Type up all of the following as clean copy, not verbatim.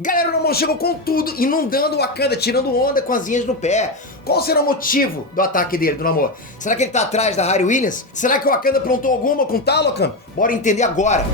Galera, o Namor chegou com tudo, inundando o Wakanda, tirando onda com as linhas no pé. Qual será o motivo do ataque dele, do Namor? Será que ele tá atrás da Riri Williams? Será que o Wakanda aprontou alguma com Talocan? Bora entender agora.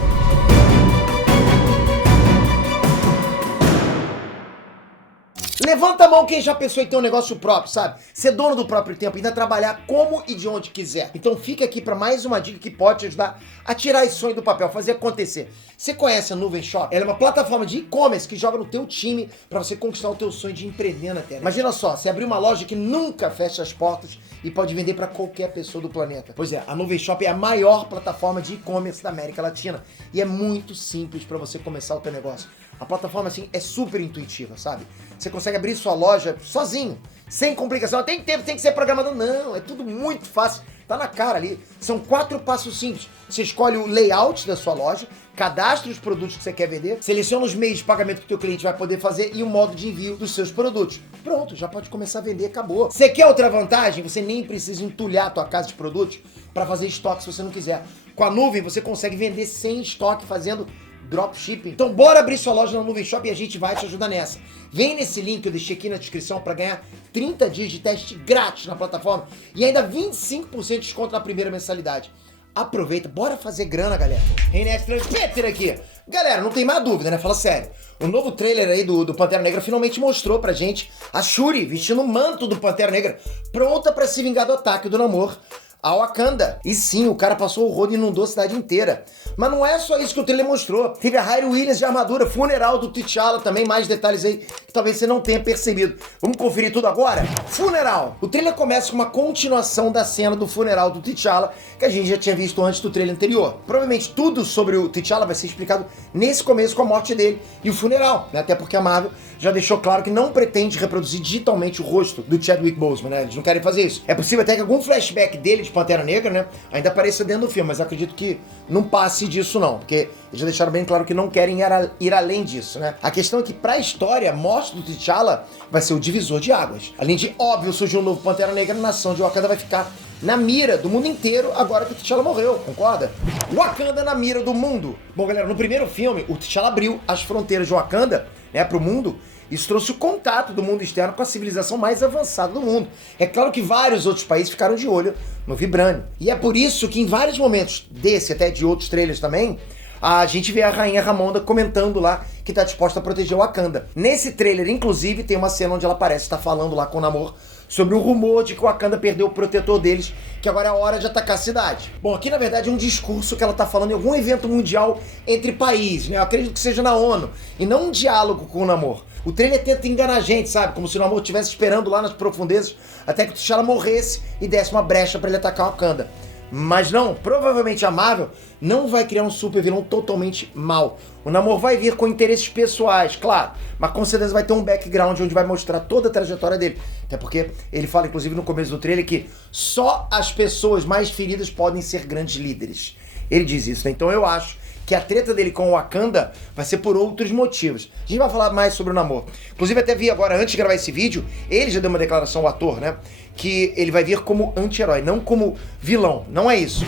Levanta a mão quem já pensou em ter um negócio próprio, sabe? Ser dono do próprio tempo, ainda trabalhar como e de onde quiser. Então fica aqui para mais uma dica que pode te ajudar a tirar esse sonho do papel, fazer acontecer. Você conhece a Nuvem Shop? Ela é uma plataforma de e-commerce que joga no teu time para você conquistar o teu sonho de empreender na internet. Imagina só, você abrir uma loja que nunca fecha as portas e pode vender para qualquer pessoa do planeta. Pois é, a Nuvem Shop é a maior plataforma de e-commerce da América Latina e é muito simples para você começar o teu negócio. A plataforma, assim, é super intuitiva, sabe? Você consegue abrir sua loja sozinho, sem complicação. Tem tempo, tem que ser programado. Não, é tudo muito fácil. Tá na cara ali. São 4 passos simples. Você escolhe o layout da sua loja, cadastra os produtos que você quer vender, seleciona os meios de pagamento que o teu cliente vai poder fazer e o modo de envio dos seus produtos. Pronto, já pode começar a vender, acabou. Você quer outra vantagem? Você nem precisa entulhar a tua casa de produtos para fazer estoque se você não quiser. Com a nuvem, você consegue vender sem estoque, fazendo dropshipping. Então bora abrir sua loja na Nuvem Shop e a gente vai te ajudar nessa. Vem nesse link que eu deixei aqui na descrição para ganhar 30 dias de teste grátis na plataforma e ainda 25% de desconto na primeira mensalidade. Aproveita, bora fazer grana, galera. Reinet Transpeter aqui. Galera, não tem mais dúvida, né? Fala sério. O novo trailer aí do Pantera Negra finalmente mostrou pra gente a Shuri vestindo o manto do Pantera Negra, pronta pra se vingar do ataque do Namor a Wakanda. E sim, o cara passou o rodo e inundou a cidade inteira. Mas não é só isso que o trailer mostrou. Teve a Riri Williams de armadura, funeral do T'Challa, também mais detalhes aí que talvez você não tenha percebido. Vamos conferir tudo agora? Funeral. O trailer começa com uma continuação da cena do funeral do T'Challa, que a gente já tinha visto antes do trailer anterior. Provavelmente tudo sobre o T'Challa vai ser explicado nesse começo com a morte dele e o funeral, né? Até porque a Marvel já deixou claro que não pretende reproduzir digitalmente o rosto do Chadwick Boseman, né? Eles não querem fazer isso. É possível até que algum flashback dele de Pantera Negra, né, ainda apareça dentro do filme, mas eu acredito que não passe disso não, porque eles já deixaram bem claro que não querem ir além disso, né? A questão é que pra história, a morte do T'Challa vai ser o divisor de águas. Além de, óbvio, surgir um novo Pantera Negra, a nação de Wakanda vai ficar na mira do mundo inteiro agora que o T'Challa morreu, concorda? Wakanda na mira do mundo. Bom, galera, no primeiro filme, o T'Challa abriu as fronteiras de Wakanda, né, pro mundo. Isso trouxe o contato do mundo externo com a civilização mais avançada do mundo. É claro que vários outros países ficaram de olho no Vibranium. E é por isso que em vários momentos desse, até de outros trailers também, a gente vê a Rainha Ramonda comentando lá que tá disposta a proteger o Wakanda. Nesse trailer, inclusive, tem uma cena onde ela parece estar falando lá com o Namor sobre o rumor de que o Wakanda perdeu o protetor deles, que agora é a hora de atacar a cidade. Bom, aqui na verdade é um discurso que ela tá falando em algum evento mundial entre países, né? Eu acredito que seja na ONU, e não um diálogo com o Namor. O trailer tenta enganar a gente, sabe? Como se o Namor estivesse esperando lá nas profundezas até que o T'Challa morresse e desse uma brecha pra ele atacar o Wakanda. Mas não, provavelmente a Marvel não vai criar um super vilão totalmente mau. O Namor vai vir com interesses pessoais, claro, mas com certeza vai ter um background onde vai mostrar toda a trajetória dele. Até porque ele fala, inclusive, no começo do trailer que só as pessoas mais feridas podem ser grandes líderes. Ele diz isso, né? Então eu acho que a treta dele com o Wakanda vai ser por outros motivos. A gente vai falar mais sobre o Namor. Inclusive, até vi agora, antes de gravar esse vídeo, ele já deu uma declaração, o ator, né? Que ele vai vir como anti-herói, não como vilão. Não é isso.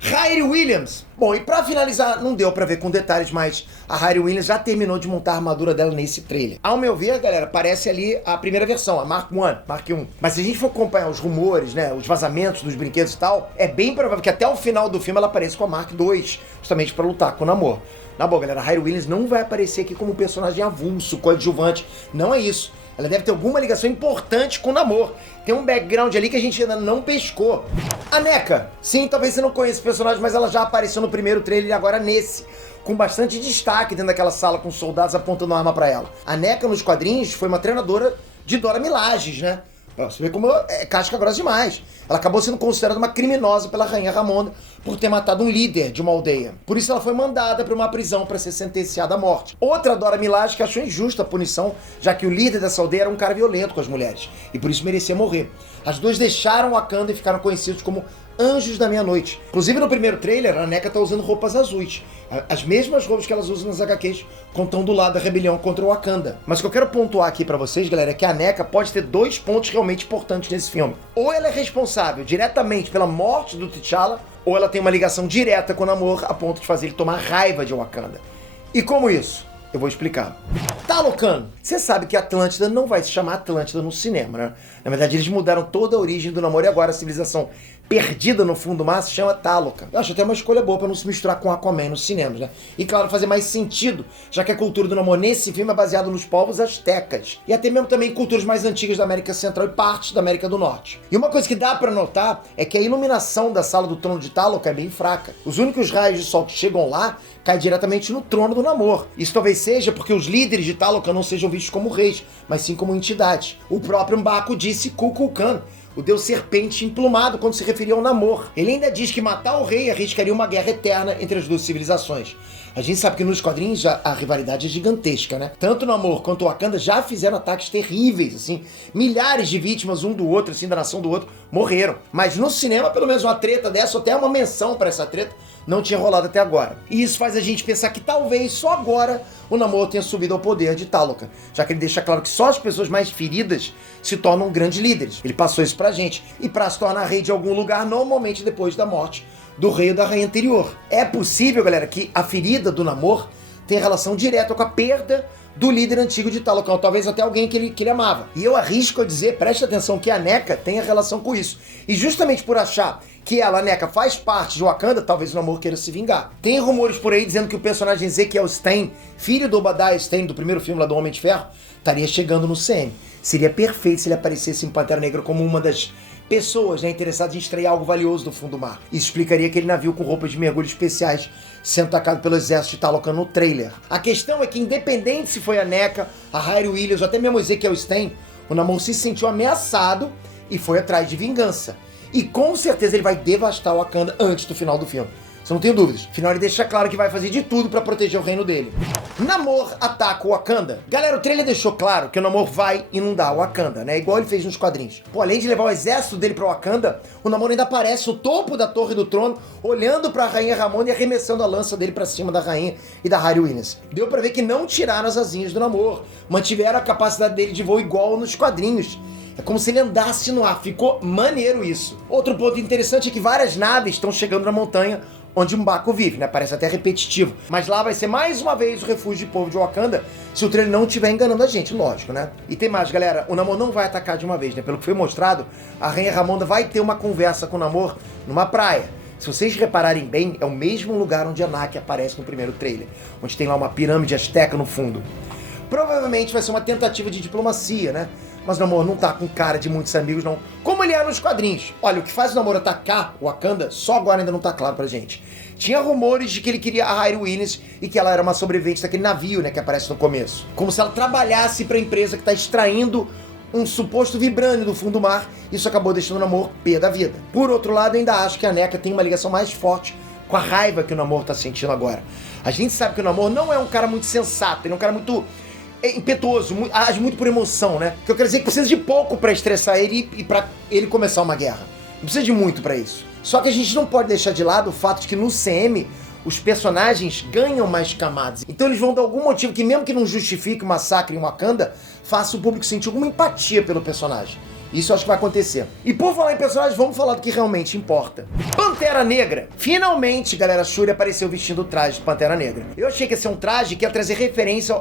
Riri Williams. Bom, e pra finalizar, não deu pra ver com detalhes, mas a Riri Williams já terminou de montar a armadura dela nesse trailer. Ao meu ver, galera, parece ali a primeira versão, a Mark I. Mas se a gente for acompanhar os rumores, né, os vazamentos dos brinquedos e tal, é bem provável que até o final do filme ela apareça com a Mark II, justamente pra lutar com o Namor. Na boa, galera, a Riri Williams não vai aparecer aqui como um personagem avulso, coadjuvante. Não é isso. Ela deve ter alguma ligação importante com o Namor. Tem um background ali que a gente ainda não pescou. A NECA. Sim, talvez você não conheça o personagem, mas ela já apareceu no primeiro trailer e agora nesse, com bastante destaque dentro daquela sala com soldados apontando arma pra ela. A NECA nos quadrinhos foi uma treinadora de Dora Milaje, né? Você vê como é casca grossa demais. Ela acabou sendo considerada uma criminosa pela Rainha Ramonda por ter matado um líder de uma aldeia. Por isso ela foi mandada para uma prisão para ser sentenciada à morte. Outra Dora Milaje que achou injusta a punição, já que o líder dessa aldeia era um cara violento com as mulheres, e por isso merecia morrer. As duas deixaram Wakanda e ficaram conhecidos como Anjos da Meia-Noite. Inclusive no primeiro trailer, a NECA tá usando roupas azuis. As mesmas roupas que elas usam nas HQs, contando do lado da rebelião contra o Wakanda. Mas o que eu quero pontuar aqui pra vocês, galera, é que a NECA pode ter 2 pontos realmente importantes nesse filme. Ou ela é responsável diretamente pela morte do T'Challa, ou ela tem uma ligação direta com o Namor a ponto de fazer ele tomar raiva de Wakanda. E como isso? Eu vou explicar. Talocan, você sabe que Atlântida não vai se chamar Atlântida no cinema, né? Na verdade, eles mudaram toda a origem do Namor e agora a civilização perdida no fundo do mar se chama Talocan. Eu acho até uma escolha boa pra não se misturar com Aquaman nos cinemas, né? E claro, fazer mais sentido, já que a cultura do Namor nesse filme é baseada nos povos astecas. E até mesmo também em culturas mais antigas da América Central e parte da América do Norte. E uma coisa que dá pra notar é que a iluminação da sala do trono de Talocan é bem fraca. Os únicos raios de sol que chegam lá caem diretamente no trono do Namor. Isso talvez seja porque os líderes de Talocan não sejam vistos como reis, mas sim como entidades. O próprio Mbaku disse Kukulkan, o deus serpente emplumado, quando se referia ao Namor. Ele ainda diz que matar o rei arriscaria uma guerra eterna entre as duas civilizações. A gente sabe que nos quadrinhos a rivalidade é gigantesca, né? Tanto o Namor quanto o Wakanda já fizeram ataques terríveis, assim. Milhares de vítimas um do outro, assim, da nação do outro, morreram. Mas no cinema, pelo menos uma treta dessa, ou até uma menção para essa treta, não tinha rolado até agora. E isso faz a gente pensar que talvez só agora o Namor tenha subido ao poder de Talocan, já que ele deixa claro que só as pessoas mais feridas se tornam grandes líderes. Ele passou isso pra gente. E pra se tornar rei de algum lugar, normalmente depois da morte do rei ou da rainha anterior. É possível, galera, que a ferida do Namor tenha relação direta com a perda do líder antigo de Talocan, ou talvez até alguém que ele amava. E eu arrisco a dizer, preste atenção, que a NECA tenha relação com isso. E justamente por achar que ela, a NECA, faz parte de Wakanda, talvez o Namor queira se vingar. Tem rumores por aí dizendo que o personagem Ezekiel Stein, filho do Obadiah Stein, do primeiro filme lá do Homem de Ferro, estaria chegando no CM. Seria perfeito se ele aparecesse em Pantera Negra como uma das pessoas, né, interessadas em extrair algo valioso do fundo do mar. Isso explicaria aquele navio com roupas de mergulho especiais sendo atacado pelo exército de Talocan no trailer. A questão é que, independente se foi a NECA, a Riri Williams ou até mesmo Ezekiel Stein, o Namor se sentiu ameaçado e foi atrás de vingança. E com certeza ele vai devastar o Wakanda antes do final do filme. Você não tem dúvidas. Afinal, ele deixa claro que vai fazer de tudo pra proteger o reino dele. Namor ataca o Wakanda. Galera, o trailer deixou claro que o Namor vai inundar o Wakanda, né? Igual ele fez nos quadrinhos. Pô, além de levar o exército dele pra Wakanda, o Namor ainda aparece no topo da Torre do Trono, olhando pra Rainha Ramonda e arremessando a lança dele pra cima da Rainha e da Riri Williams. Deu pra ver que não tiraram as asinhas do Namor. Mantiveram a capacidade dele de voo igual nos quadrinhos. É como se ele andasse no ar. Ficou maneiro isso. Outro ponto interessante é que várias naves estão chegando na montanha onde Mbaku vive, né? Parece até repetitivo. Mas lá vai ser mais uma vez o refúgio de povo de Wakanda, se o trailer não estiver enganando a gente, lógico, né? E tem mais, galera. O Namor não vai atacar de uma vez, né? Pelo que foi mostrado, a Rainha Ramonda vai ter uma conversa com o Namor numa praia. Se vocês repararem bem, é o mesmo lugar onde a Naki aparece no primeiro trailer, onde tem lá uma pirâmide asteca no fundo. Provavelmente vai ser uma tentativa de diplomacia, né? Mas o Namor não tá com cara de muitos amigos, não. Como ele é nos quadrinhos. Olha, o que faz o Namor atacar o Wakanda, só agora ainda não tá claro pra gente. Tinha rumores de que ele queria a Riri Williams e que ela era uma sobrevivente daquele navio, né, que aparece no começo. Como se ela trabalhasse pra empresa que tá extraindo um suposto vibrânio do fundo do mar. Isso acabou deixando o Namor pé da vida. Por outro lado, ainda acho que a NECA tem uma ligação mais forte com a raiva que o Namor tá sentindo agora. A gente sabe que o Namor não é um cara muito sensato, ele é um cara muito impetuoso, age muito por emoção, né? Que eu quero dizer que precisa de pouco pra estressar ele e pra ele começar uma guerra. Não precisa de muito pra isso. Só que a gente não pode deixar de lado o fato de que no CM os personagens ganham mais camadas. Então eles vão dar algum motivo que, mesmo que não justifique o massacre em Wakanda, faça o público sentir alguma empatia pelo personagem. Isso eu acho que vai acontecer. E por falar em personagens, vamos falar do que realmente importa. Pantera Negra. Finalmente, galera, a Shuri apareceu vestindo o traje de Pantera Negra. Eu achei que ia ser um traje que ia trazer referência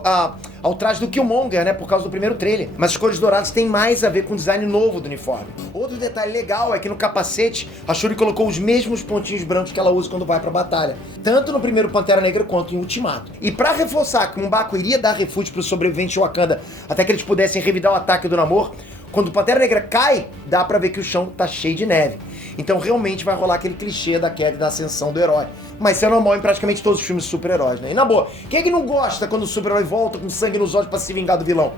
ao traje do Killmonger, né, por causa do primeiro trailer. Mas as cores douradas têm mais a ver com o design novo do uniforme. Outro detalhe legal é que no capacete, a Shuri colocou os mesmos pontinhos brancos que ela usa quando vai pra batalha. Tanto no primeiro Pantera Negra quanto em Ultimato. E pra reforçar que o Mbaku iria dar refúgio pros sobreviventes de Wakanda até que eles pudessem revidar o ataque do Namor, quando o Pantera Negra cai, dá pra ver que o chão tá cheio de neve. Então realmente vai rolar aquele clichê da queda e da ascensão do herói. Mas isso é normal em praticamente todos os filmes de super-heróis, né? E na boa, quem é que não gosta quando o super-herói volta com sangue nos olhos pra se vingar do vilão?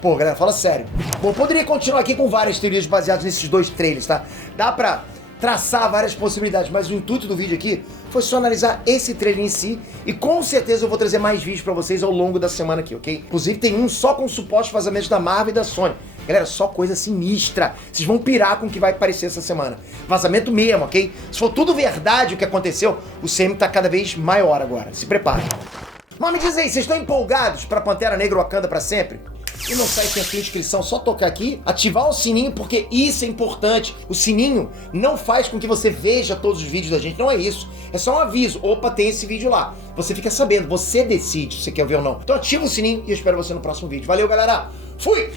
Pô, galera, fala sério. Bom, poderia continuar aqui com várias teorias baseadas nesses dois trailers, tá? Dá pra traçar várias possibilidades, mas o intuito do vídeo aqui foi só analisar esse trailer em si, e com certeza eu vou trazer mais vídeos pra vocês ao longo da semana aqui, ok? Inclusive tem um só com supostos vazamentos da Marvel e da Sony. Galera, só coisa sinistra. Vocês vão pirar com o que vai aparecer essa semana. Vazamento mesmo, ok? Se for tudo verdade o que aconteceu, o CM tá cada vez maior agora. Se preparem. Mas me diz aí, vocês estão empolgados pra Pantera Negra Wakanda pra sempre? E não sai sem a sua inscrição, só tocar aqui, ativar o sininho, porque isso é importante. O sininho não faz com que você veja todos os vídeos da gente, não é isso. É só um aviso, opa, tem esse vídeo lá. Você fica sabendo, você decide se você quer ver ou não. Então ativa o sininho e eu espero você no próximo vídeo. Valeu, galera! Fui!